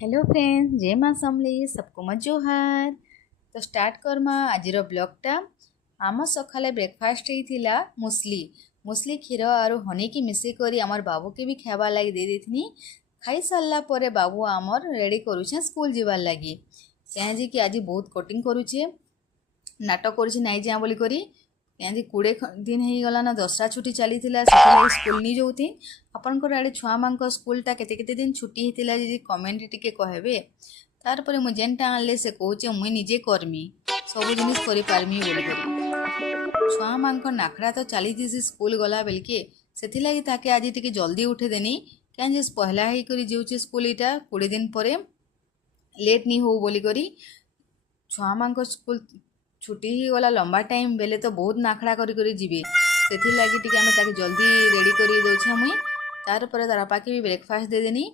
Hello friends, जय माँ समली सबको मत जोहार। तो स्टार्ट करमा आज ब्लॉगटा। आम सकाले ब्रेकफास्ट होता मुसली मुसली क्षीर और हनी की मिसिक आमर बाबू के भी खाबार लगी दे देथिनी। खाई सारा पर बाबू आमर रेडी करुचे स्कूल जीवार लगी। कहीं कि आज बहुत कटिंग करुचे नाटक करुचे नाई जा बोली करी। कहीं 20 दिन हो गलाना दसरा छुट्टी चली स्कूल नहीं जाऊथी। आपंकर आड़े छुआ मान स्कूलटा केते दिन छुट्टी होता जी कमेंट टिके कहबे। तार पर मुझे जेनटा आनले से कहूचे मुई निजे करमी सब जिनिस करि पारमी बोली करी। छुआ मान नाखड़ा तो चली स्कूल गला बेलके से ताके आज टिके जल्दी उठे देनी। कहीं पहला ही करी जाऊँचे स्कूल इटा 20 दिन पर लेट नहीं हो बोली करी। छुआ मान स्कूल छुट्टी ही गला लंबा टाइम बेले तो बहुत नाखड़ा करी जीवे से लगी टिके आमे ताके जल्दी रेडी करी दउछे मुई। तार पर तार बापा के भी ब्रेकफास्ट दे देनी।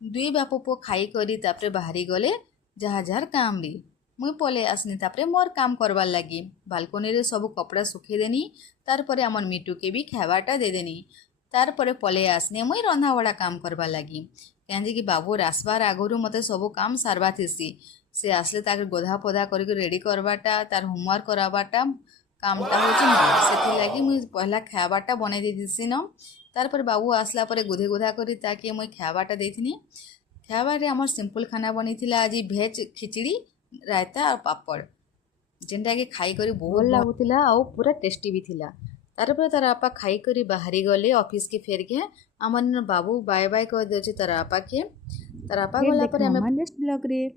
दुई बाप पुओ खाई करी तापरे बाहरी गले जहाँ जार काम रे। मुई पले आसनी तापरे मोर काम करवार लगी बालकोनी रे सब कपड़ा सुखे देनी। तार पर आमर मिटू के भी खावाटा दे देनी। तार पर पले आसने मुई रंधा बड़ा काम करवार लगी। कहीं कि बाबू आसबार आगुरी मते सब काम सारवा थेसी। से आसले ताके गोधा पोधा करके रेडी करवाटा तार होमवर्क करावाटा कामटा होची मोर। से लगी मुई पहला खावाटा बने दे दिसी न। तार पर बाबू आसला पर गोधे गोधा करी ताके मुई खावाटा देथिनी। खावारे आमर सिंपल खाना बनी थिला आज भेज खिचड़ी रायता और पापड़ जेनटा के खाई करी बहुत लागुतिला और पूरा टेस्टी भी थिला। तार पर तार आपा खाई करी बाहरी गले ऑफिस के फेर के आमर बाबू बाय बाय कह दे तार आपा के। तार आपा गला पर हमें नेक्स्ट ब्लॉग रे।